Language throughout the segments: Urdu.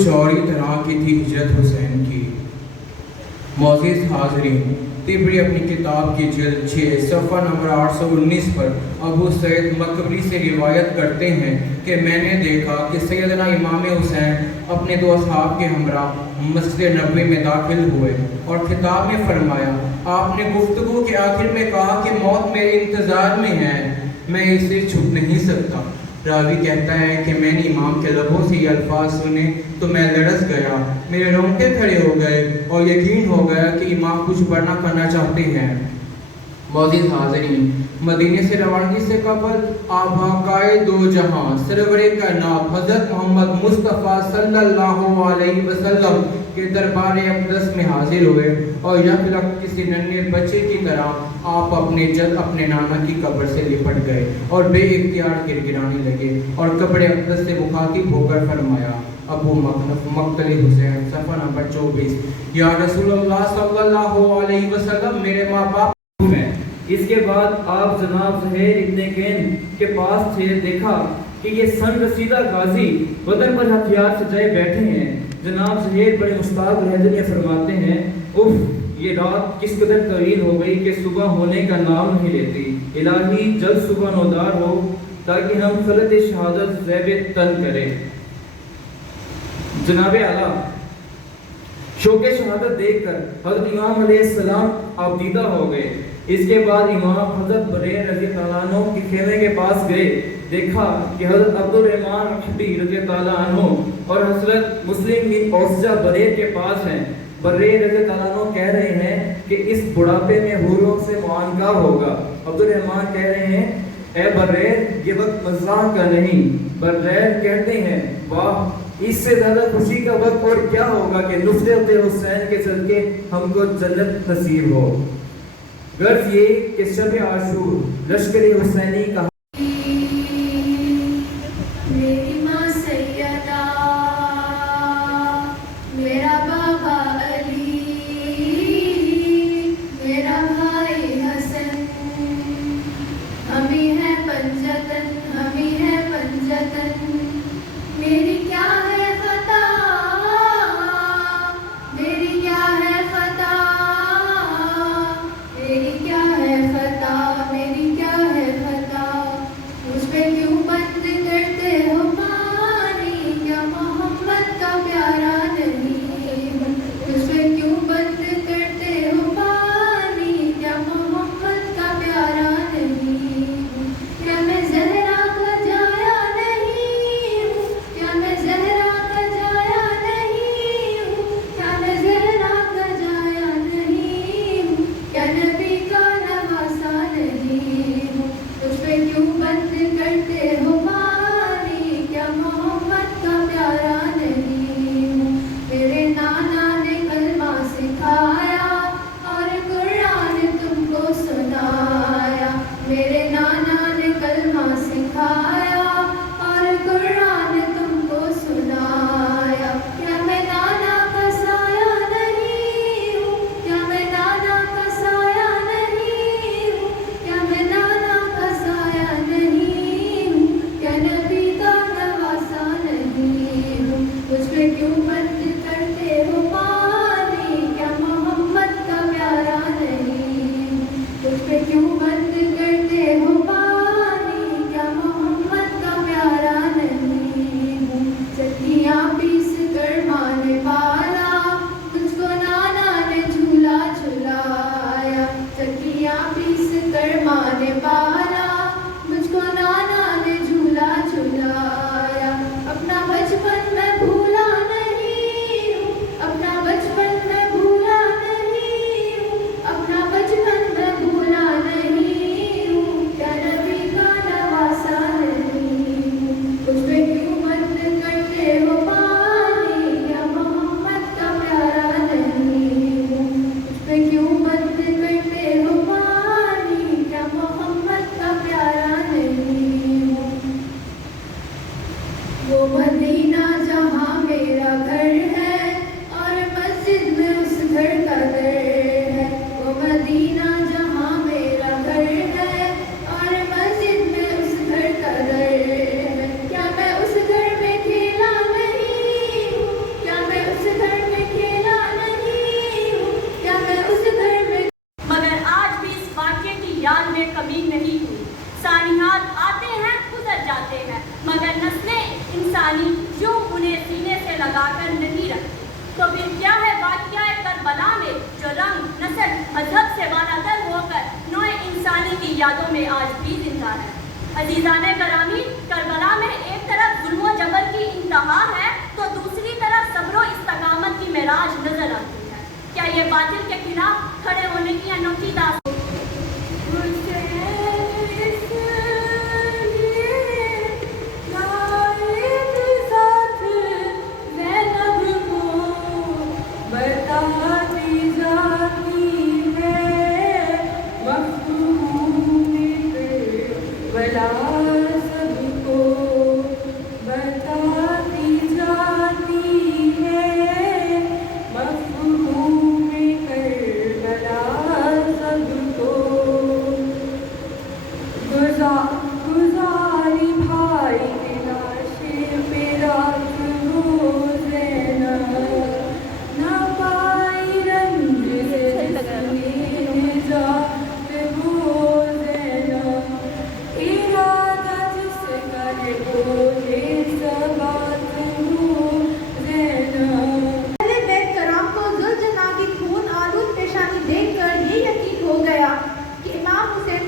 کچھ اور ہی طرح کی تھی ہجرت حسین کی۔ معزز حاضرین، طبری اپنی کتاب کی جلد 6 صفحہ نمبر 819 پر ابو سعید مقبری سے روایت کرتے ہیں کہ میں نے دیکھا کہ سیدنا امام حسین اپنے 2 اصحاب کے ہمراہ مسجد نبوی میں داخل ہوئے اور خطاب میں فرمایا، آپ نے گفتگو کے آخر میں کہا کہ موت میرے انتظار میں ہے، میں اسے چھپ نہیں سکتا۔ راوی کہتا ہے کہ میں نے امام کے لبوں سے یہ الفاظ سنے تو میں لرز گیا، میرے رونگٹے کھڑے ہو گئے اور یقین ہو گیا کہ امام کچھ بڑا کرنا چاہتے ہیں۔ معزز حاضرین، مدینے سے روانگی سے قبل آپ آقائے دو جہاں سرور کائنات حضرت محمد مصطفیٰ صلی اللہ علیہ وسلم کے دربار اقدس میں حاضر ہوئے اور یک کسی ننھے بچے کی طرح آپ اپنے جد اپنے نانا کی قبر سے لپٹ گئے اور بے اختیار گڑگڑانے لگے اور قبر اقدس سے مخاطب ہو کر فرمایا، ابو مقتل حسین، صفحہ نمبر 24، یا رسول اللہ صلی اللہ علیہ وسلم، میرے ماں باپ ہیں۔ اس کے بعد آپ جناب زہیر ابن کین کے پاس تھے، دیکھا کہ یہ سن رسیدہ غازی بدن پر ہتھیار سجائے بیٹھے ہیں۔ جناب زہیر بڑے مشتاق لہجے میں فرماتے ہیں، اف، یہ رات کس قدر طویل ہو گئی کہ صبح ہونے کا نام نہیں لیتی۔ الہی جلد صبح نودار ہو تاکہ ہم خلط شہادت زیب تن کریں۔ جناب اعلیٰ شوق شہادت دیکھ کر حضرت امام علیہ السلام آبدیدہ ہو گئے۔ اس کے بعد امام حضرت بریر رضی اللہ عنہ کے خیمے کے پاس گئے، دیکھا کہ حضرت عبد الرحمن رحبی رضی اللہ عنہ اور حضرت مسلم بن اوسجہ بریر کے پاس ہیں۔ بریر رضی اللہ عنہ کہہ رہے ہیں کہ اس بڑھاپے میں حوروں سے معانقہ ہوگا۔ عبد الرحمن کہہ رہے ہیں، اے بریر، یہ وقت مزاح کا نہیں۔ بریر کہتے ہیں، واہ، اس سے زیادہ خوشی کا وقت اور کیا ہوگا کہ نصرت حسین کے صدقے ہم کو جنت نصیب ہو۔ غرض یہ کہ شب عاشور لشکر حسینی کا میری ماں سیدہ، میرا بابا علی، میرا بھائی حسن، ہمیں ہے پنجتن، ہمیں ہے پنجتن، میری کیا ہے خطا، میری کیا ہے خطا، میری کیا ہے خطا، میری کیا ہے خطا، اس پہ کیوں بند کرتے ہو پانی، کیا محمد کا پیارا نہیں، اس پہ کیوں بند کرتے ہو پانی، کیا محمد کا پیارا نہیں، کیا میں زہرا کا جایا نہیں ہوں، کیا میں زہرا کا جایا نہیں ہوں، کیا میں زہرا کا جایا نہیں ہوں، کیا نبی کا نواسا نہیں ہوں، اس پہ کیوں بند کرتے ہو پانی، کیا محمد کا پیارا نہیں ہوں، میرے نانا نے کلمہ سکھایا اور قرآن تم کو سنایا، میرے نانا نے کلمہ سکھایا اور قرآن تم کو سنایا، کیا میں نانا کا سایہ نہیں ہوں، کیا میں نانا کا سایہ نہیں ہوں، کیا میں نانا کا سایہ نہیں ہوں، کیا نبی کا نواسا نہیں ہوں، اس پہ کیوں بند کرتے ہو پانی، کیا محمد کا پیارا نہیں ہوں، اس پہ کیوں بند کرتے ہو پانی، کیا محمد کا پیارا نہیں ہوں، چٹیاں پیس کر ماں نے پالا، تجھ کو نانا نے جھولا جھلایا، چٹیاں پیس کر ماں نے پالا، مجھ کو نانا نے جھولا جھلایا، اپنا بچپن میں بھولا نہیں ہوں، اپنا بچپن میں بھولا نہیں ہوں، اپنا بچپن میں بھولا نہیں ہوں، کیا نبی کا نواسا نہیں ہوں، اس پہ کیوں بند کرتے ہو پانی، کیا محمد کا پیارا نہیں ہوں، اس پہ کیوں بند کرتے ہو پانی، کیا محمد کا پیارا نہیں ہوں، وہ مدینہ جہاں میرا گھر ہے اور مسجد میں اس گھر کا در ہے، وہ مدینہ جہاں میرا گھر ہے اور مسجد میں اس گھر کا در ہے، کیا میں اس گھر میں کھیلا نہیں ہوں، انسانی یوں انہیں سینے سے لگا کر نہیں رکھتی، تو پھر کیا ہے واقعہ کربلا میں جو رنگ، نسل، مذہب سے بالاتر ہو کر نوع انسانی کی یادوں میں آج بھی زندہ ہے۔ عزیزان گرامی، کربلا میں ایک طرف ظلم و جبر کی انتہا ہے تو دوسری طرف صبر و استقامت کی معراج نظر آتی ہے۔ کیا یہ باطل کے خلاف کھڑے ہونے کی انوکھی داستان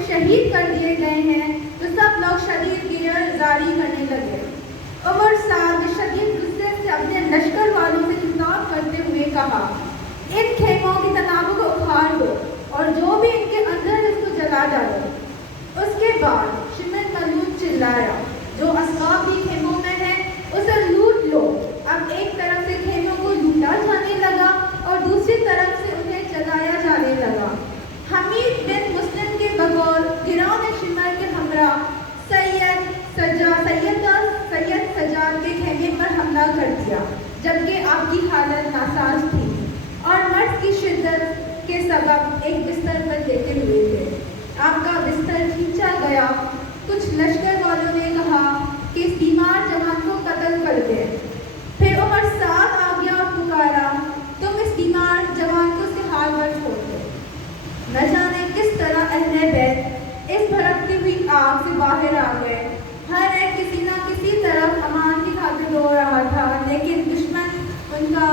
شہید کر دیے گئے ہیں تو سب لوگ شدید گریزاری کرنے لگے۔ عمر سعد شدید غصے سے اپنے لشکر والوں سے خطاب کرتے ہوئے کہا، ان خیموں کی تنابوں کو اکھاڑ دو اور جو بھی ان کے اندر ہے اس کو جلا ڈالو۔ اس کے بعد شمر ملعون چلایا، جو اسباب بھی خیموں میں ہے اسے لوٹ لو۔ اب ایک طرف سے خیموں کو لوٹا جانے لگا اور دوسری طرف سے انہیں جلایا جانے لگا۔ حمید بن مسلم کے بغور گراؤں نے شمر کے ہمراہ سید سجاد کے خیمے پر حملہ کر دیا، جبکہ آپ کی حالت ناساز تھی اور مرض کی شدت کے سبب ایک بستر پر لیٹے ہوئے تھے۔ آپ کا بستر کھینچا گیا۔ کچھ لشکر والوں نے کہا کہ اس بیمار جوان کو قتل کر دیں۔ پھر عمر سعد آ گیا اور پکارا، تم اس بیمار جوان کو اس کے حال پر چھوڑ دو۔ نہ جانے کس طرح اہل بیت اس بھڑکتی ہوئی آگ سے باہر آ گئے۔ ہر ایک کسی نہ کسی طرف امان کی خاطر دوڑ رہا تھا، لیکن دشمن ان کا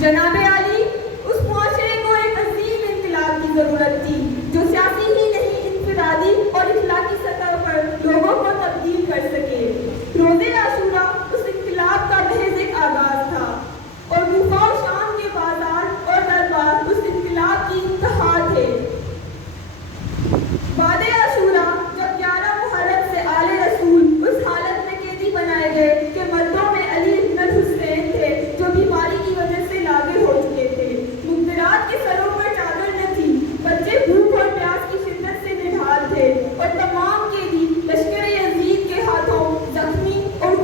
جناب عالی، اس معاشرے کو ایک عظیم انقلاب کی ضرورت تھی جو سیاسی ہی نہیں انفرادی اور اخلاقی سطح پر لوگوں کو تبدیل کر سکے۔ روزے عاشوراء اس انقلاب کا محض ایک آغاز تھا اور کوفہ و شام کے بازار اور دربار اس انقلاب کی انتہا تھے۔ بعد عاشوراء جب 11 محرم سے آل رسول اس حالت میں قیدی بنائے گئے کہ مردوں میں علی ابن الحسین تھے جو بیماری کی وجہ سے لاغر ہو چکے تھے، مقدرات کے سروں پر چادر نہ تھی، بچے بھوک اور پیاس کی شدت سے نڈھال تھے اور تمام قیدی لشکر یزید کے ہاتھوں زخمی اور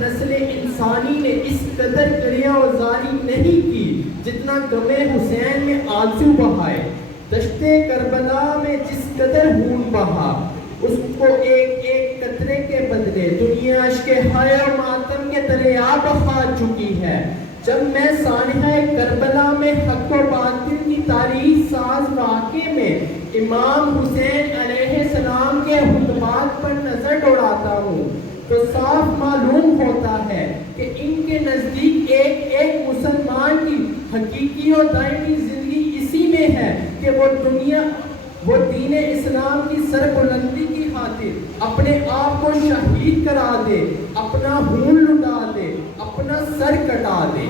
نسل انسانی نے اس قدر کریا و زاری نہیں کی جتنا غم حسین میں آنسو بہائے، دشت کربلا میں جس قدر خون بہا، اس کو ایک ایک قطرے کے بدلے دنیا عشق ہائے و ماتم کے دریا بہا چکی ہے۔ جب میں سانحہ کربلا میں حق و باطل کی تاریخ ساز واقعے میں امام حسین علیہ السلام کے خطبات پر نظر دوڑاتا ہوں تو صاف معلوم ہوتا ہے کہ ان کے نزدیک ایک ایک مسلمان کی حقیقی اور دائمی زندگی اسی میں ہے کہ وہ دین اسلام کی سربلندی کی خاطر اپنے آپ کو شہید کرا دے، اپنا خون لٹا دے، اپنا سر کٹا دے۔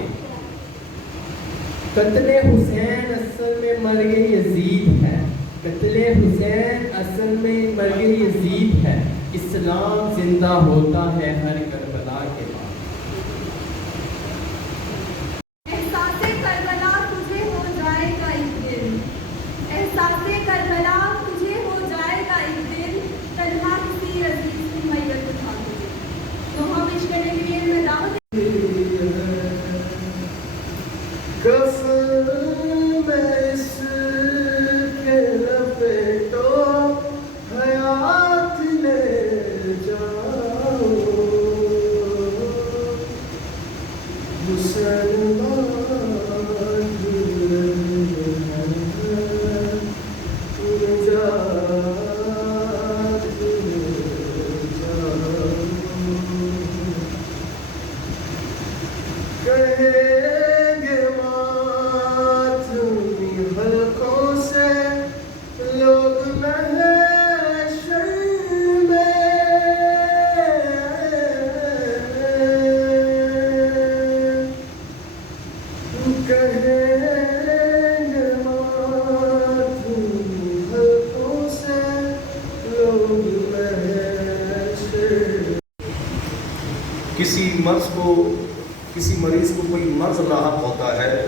قتل حسین اصل میں مرگ یزید ہے، قتل حسین اصل میں مرگ یزید ہے۔ اسلام زندہ ہوتا ہے ہر کربلا کے بعد۔ احساس کربلا تجھے ہو جائے گا ایک دن، احساس کربلا تجھے ہو جائے گا ایک دن، تنہا کسی عزیز کی میت اٹھا دے۔ تو ہم عشق نبی میں دعوت کسی مریض کو کوئی مرض لاحق ہوتا ہے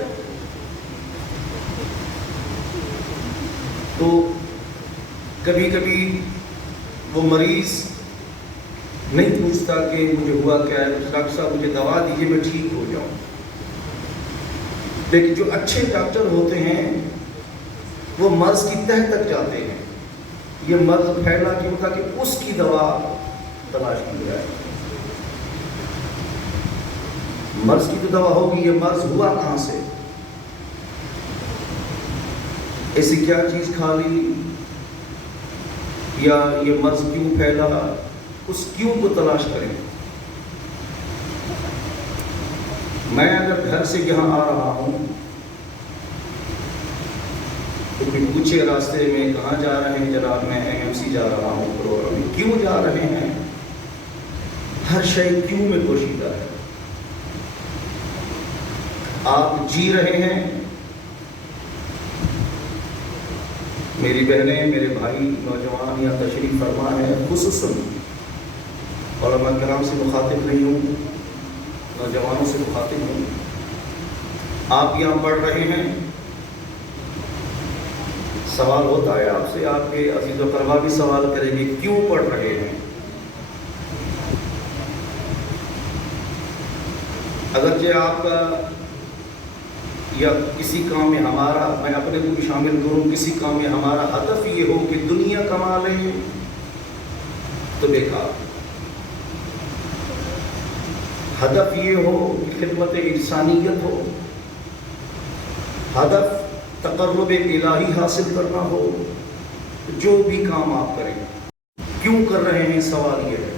تو کبھی کبھی وہ مریض نہیں پوچھتا کہ مجھے ہوا کیا ہے، ڈاکٹر صاحب مجھے دوا دیجیے میں ٹھیک ہو جاؤں۔ لیکن جو اچھے ڈاکٹر ہوتے ہیں وہ مرض کی تہ تک جاتے ہیں، یہ مرض پھیلا کیوں تھا کہ اس کی دوا تلاش کی جائے۔ مرض کی تو دوا ہوگی، یہ مرض ہوا کہاں سے، ایسی کیا چیز کھا لی، یا یہ مرض کیوں پھیلا، اس کیوں کو تلاش کریں۔ میں اگر گھر سے یہاں آ رہا ہوں تو کوئی پوچھے راستے میں کہاں جا رہے ہیں، جناب میں AMC جا رہا ہوں پروگرام میں، کیوں جا رہے ہیں، ہر شے کیوں میں پوشیدہ ہے۔ آپ جی رہے ہیں، میری بہنیں میرے بھائی نوجوان یا تشریف فرما ہے، خصوصاً علماء کرام سے مخاطب نہیں ہوں، نوجوانوں سے مخاطب ہوں۔ آپ یہاں پڑھ رہے ہیں، سوال ہوتا ہے آپ سے، آپ کے عزیز و اقربا بھی سوال کریں گے کیوں پڑھ رہے ہیں۔ اگرچہ آپ کا یا کسی کام میں ہمارا، میں اپنے کو بھی شامل کروں، کسی کام میں ہمارا ہدف یہ ہو کہ دنیا کما لیں تو بیکار، ہدف یہ ہو کہ خدمت انسانیت ہو، ہدف تقرب الہی حاصل کرنا ہو، جو بھی کام آپ کریں کیوں کر رہے ہیں، سوال یہ ہے۔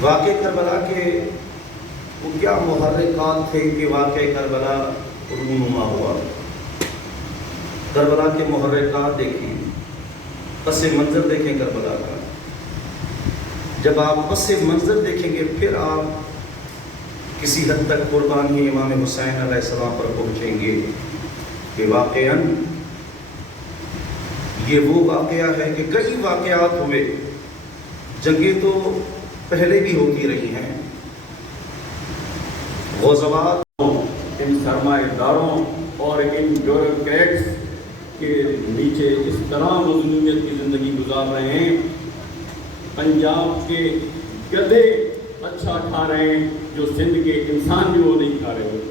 واقع کربلا کے وہ کیا محرکات تھے کہ واقع کربلا رونما ہوا۔ کربلا کے محرکات دیکھیں، پس منظر دیکھیں کربلا کا، جب آپ پس منظر دیکھیں گے پھر آپ کسی حد تک قربانی امام حسین علیہ السلام پر پہنچیں گے کہ واقعاً یہ وہ واقعہ ہے کہ کئی واقعات ہوئے، جنگیں تو پہلے بھی ہوتی رہی ہیں، غزوات، ان سرمایہ داروں اور ان بیوروکریٹس کے نیچے اس طرح مظلومیت کی زندگی گزار رہے ہیں۔ پنجاب کے گدھے اچھا کھا رہے ہیں جو سندھ کے انسان بھی وہ نہیں کھا رہے ہوتے.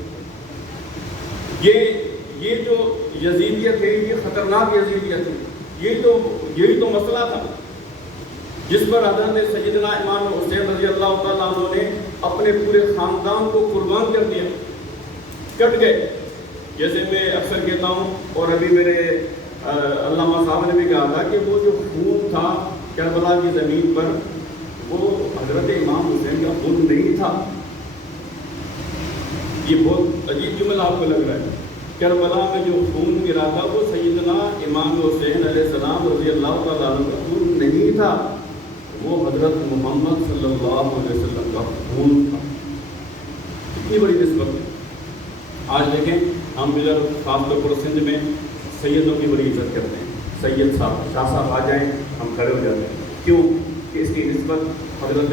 یہ جو یزیدیت ہے یہ خطرناک یزیدیت ہے. یہی تو مسئلہ تھا جس پر حضرت سیدنا امام حسین رضی اللہ تعالیٰ عنہ نے اپنے پورے خاندان کو قربان کر دیا, کٹ گئے. جیسے میں اکثر کہتا ہوں اور ابھی میرے علامہ صاحب نے بھی کہا تھا کہ وہ جو خون تھا کربلا کی زمین پر وہ حضرت امام حسین کا خون نہیں تھا. یہ بہت عجیب جملہ آپ کو لگ رہا ہے. کربلا میں جو خون گرا تھا وہ سیدنا امام حسین علیہ السلام رضی اللہ تعالیٰ عنہ کا خون نہیں تھا, وہ حضرت محمد صلی اللہ علیہ وسلم کا خون تھا. کتنی بڑی نسبت ہے. آج دیکھیں ہم ادھر خاص طور پر سندھ میں سیدوں کی بڑی عزت کرتے ہیں. سید صاحب شاہ صاحب آ جائیں ہم کھڑے ہو جاتے ہیں. کیوں کہ اس کی نسبت حضرت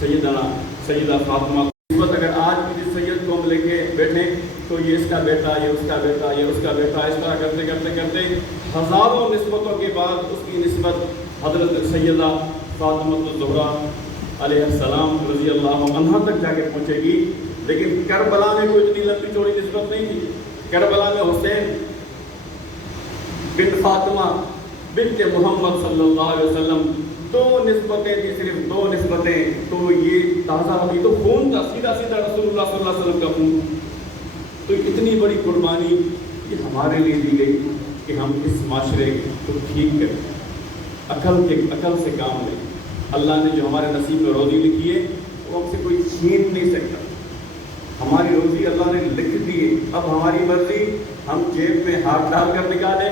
سیدہ فاطمہ. نسبت اگر آج کسی سید کو ہم لے کے بیٹھیں تو یہ اس کا بیٹا, یہ اس کا بیٹا, یہ اس کا بیٹا, اس طرح کرتے کرتے کرتے ہزاروں نسبتوں کے بعد اس کی نسبت حضرت سیدہ فاطمہ الزہرا علیہ السلام رضی اللہ عنہا تک جا کے پہنچے گی. لیکن کربلا میں کوئی اتنی لمبی چوڑی نسبت نہیں تھی. کربلا میں حسین بن فاطمہ بنت محمد صلی اللہ علیہ وسلم دو نسبتیں تھی, صرف دو نسبتیں. تو یہ تازہ ہوئی تو خون تھا, سیدھا سیدھا رسول اللہ صلی اللہ علیہ وسلم کا خون. تو اتنی بڑی قربانی یہ ہمارے لیے دی گئی کہ ہم اس معاشرے کو ٹھیک کریں, عقل سے کام لیں. اللہ نے جو ہمارے نصیب میں روزی لکھی ہے وہ ہم سے کوئی چھین نہیں سکتا. ہماری روزی اللہ نے لکھ دی ہے. اب ہماری مرضی ہم جیب میں ہاتھ ڈال کر نکالیں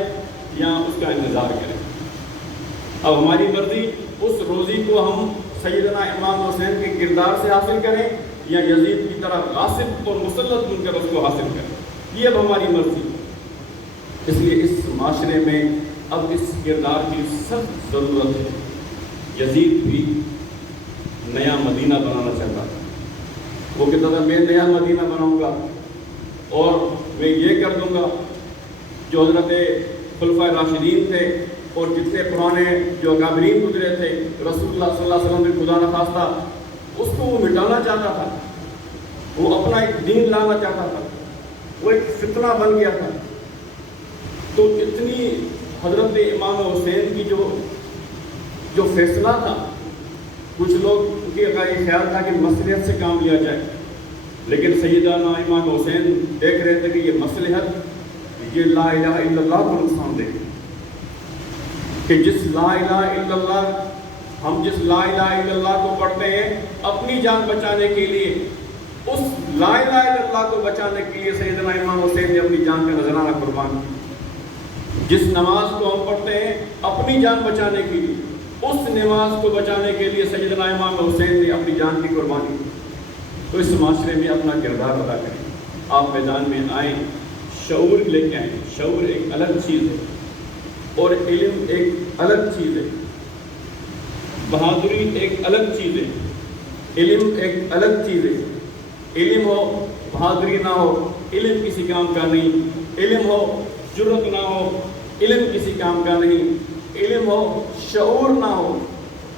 یا اس کا انتظار کریں. اب ہماری مرضی اس روزی کو ہم سیدنا امام حسین کے کردار سے حاصل کریں یا یزید کی طرح غاصب اور مسلط بن کر اس کو حاصل کریں. یہ اب ہماری مرضی. اس لیے اس معاشرے میں اب اس کردار کی سخت ضرورت ہے. یزید بھی نیا مدینہ بنانا چاہتا تھا. وہ کہتا تھا میں نیا مدینہ بناؤں گا اور میں یہ کر دوں گا جو حضرت خلفائے راشدین تھے اور جتنے پرانے جو اکابرین گزرے تھے رسول اللہ صلی اللہ علیہ وسلم نے خدا نخواستہ اس کو وہ مٹانا چاہتا تھا. وہ اپنا ایک دین لانا چاہتا تھا. وہ ایک فتنہ بن گیا تھا. تو اتنی حضرت امام حسین کی جو فیصلہ تھا, کچھ لوگ کے کا یہ خیال تھا کہ مصلحت سے کام لیا جائے, لیکن سیدنا امام حسین دیکھ رہے تھے کہ یہ مصلحت یہ لا الہ الا اللہ کو نقصان دے گی. کہ جس لا الہ الا اللہ ہم جس لا الہ الا اللہ کو پڑھتے ہیں اپنی جان بچانے کے لیے, اس لا الہ الا اللہ کو بچانے کے لیے سیدنا امام حسین نے اپنی جان کا نذرانہ قربان کیا. جس نماز کو ہم پڑھتے ہیں اپنی جان بچانے کے لیے, اس نماز کو بچانے کے لیے سیدنا امام حسین نے اپنی جان کی قربانی کی. تو اس معاشرے میں اپنا کردار ادا کریں. آپ میدان میں آئیں, شعور لے کے آئیں. شعور ایک الگ چیز ہے اور علم ایک الگ چیز ہے. بہادری ایک الگ چیز ہے. علم ایک الگ چیز ہے. علم ہو بہادری نہ ہو علم کسی کام کا نہیں. علم ہو جرأت نہ ہو علم کسی کام کا نہیں. علم ہو شعور نہ ہو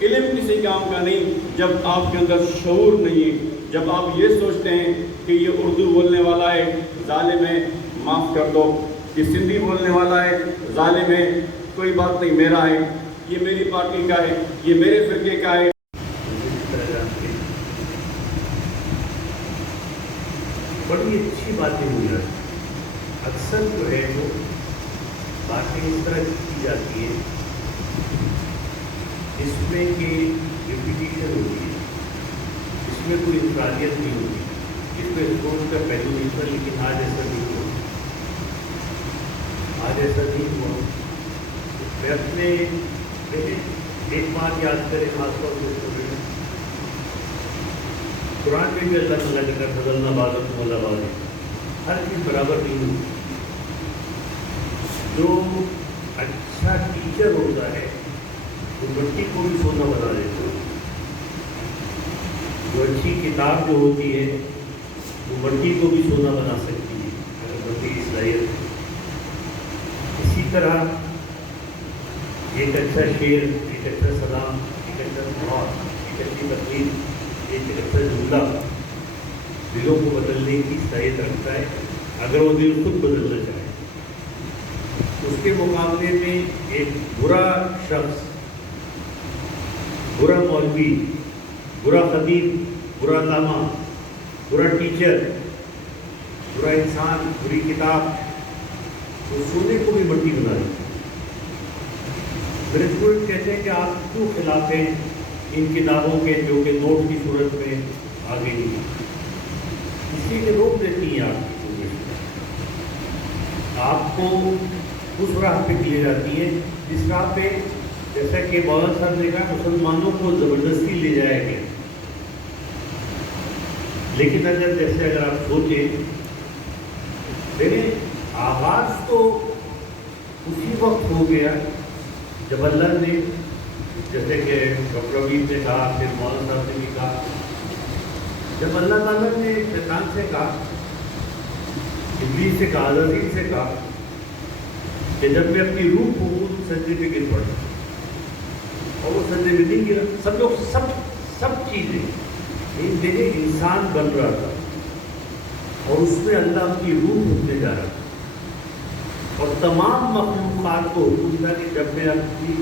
علم کسی کام کا نہیں. جب آپ کے اندر شعور نہیں ہے, جب آپ یہ سوچتے ہیں کہ یہ اردو بولنے والا ہے ظالم ہے معاف کر دو, یہ سندھی بولنے والا ہے ظالم ہے کوئی بات نہیں میرا ہے, یہ میری پارٹی کا ہے, یہ میرے فرقے کا ہے. بڑی اچھی باتیں ہوئی ہیں. اکثر جو ہے وہ باتیں اس طرح کی جاتی ہے اس میں کہ ریپیٹیشن ہوتی ہے, اس میں کوئی انفرادیت نہیں ہوتی, اس میں رپورٹ کا پہلو نہیں تھا. لیکن آج ایسا نہیں ہوا. میں اپنے ایک بات یاد کرے خاص طور پہ قرآن میں بھی اللہ تعالیٰ نے کہا بدلنا بازت مولا بازی, ہر چیز برابر نہیں ہوتی. جو اچھا ٹیچر ہوتا ہے وہ مٹی کو بھی سونا بنا دیتا ہے. جو اچھی کتاب جو ہوتی ہے وہ مٹی کو بھی سونا بنا سکتی ہے اگر مٹی کی صلاحیت. اسی طرح ایک اچھا شعر, ایک اچھا سلام, ایک اچھا دعا, ایک اچھی تقریر, ایک ایسا جملہ دلوں کو بدلنے کی صلاحیت رکھتا ہے اگر وہ دل خود بدلنا چاہے. اس کے مقابلے میں ایک برا شخص، برا مولوی، برا خطیب، برا علامہ، برا ٹیچر، برا انسان، بری کتاب، وہ سونے کو بھی مٹی بنا دیتا ہے. میرے اسٹوڈنٹ کہتے ہیں کہ آپ کیوں خلاف ہیں ان کتابوں کے جو کہ نوٹ کی صورت میں آگے نہیں، اس لیے کہ روک دیتی ہیں آپ کی پروگریس، آپ کو اس راہ پہ لے جاتی ہیں جس راہ پہ جیسا کہ مولانا صاحب نے کہا مسلمانوں کو زبردستی لے جایا گیا. لیکن اگر آپ سوچیں، دیکھیں آغاز تو اسی وقت ہو گیا جب اللہ نے، جیسے کہ ڈاکٹر عبید نے کہا، پھر مولانا صاحب نے بھی کہا، جب اللہ تعالیٰ نے شیطان سے کہا، ابلیس سے کہا، عزازیل سے کہا کہ جب میں اپنی روح کو سجدے پہ گر پڑا اور وہ سجدے میں نہیں گرا، سب لوگ سب چیزیں دیکھیں انسان بن رہا تھا اور اس میں اللہ کی روح ہوتے جا رہا تھا اور تمام مخلوقات کو حکم تھا کہ جب میں اپنی